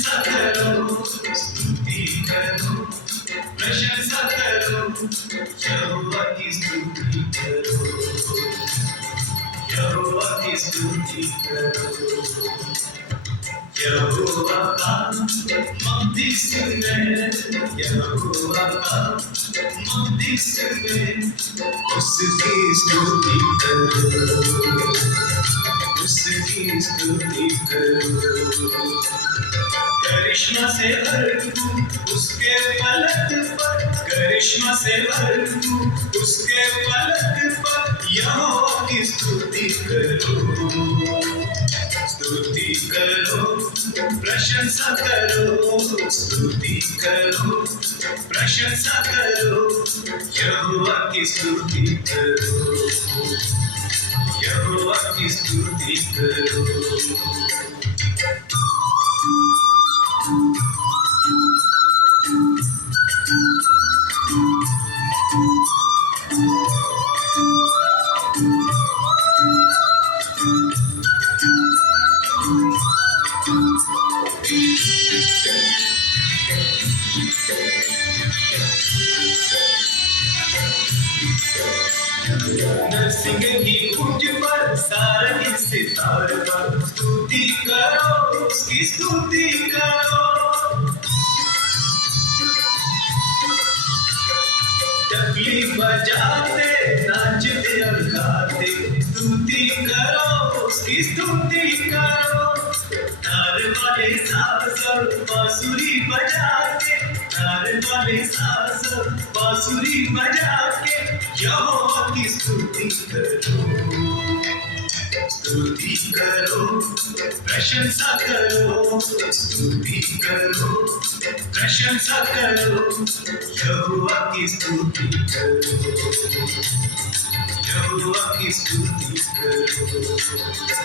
प्रशंसा करो, स्तुति करो, प्रशंसा करो, यहोवा की स्तुति करो, यहोवा की स्तुति करो। यहोवा का मक़दस में, यहोवा का मक़दस में, उसकी स्तुति करो, उसकी स्तुति करो। करिश्मा से भरपूर उसके पलक पर, करिश्मा से भरपूर उसके पलक पर, यहोवा की स्तुति करो, स्तुति करो, प्रशंसा करो, स्तुति करो, प्रशंसा करो, यहोवा की स्तुति करो, यहोवा की स्तुति करो। नरसिंह की खूंज पर, सारंगी सितार पर, स्तुति करो, उसकी स्तुति करो। डफली बजाते, नाचते और गाते, स्तुति करो, उसकी स्तुति करो। तार वाले साज और बांसुरी बजा के, तार वाले साज और बांसुरी बजा के, यहोवा की स्तुति करो, स्तुति करो, प्रशंसा करो, स्तुति करो, प्रशंसा करो, यहोवा की स्तुति करो, यहोवा की स्तुति करो।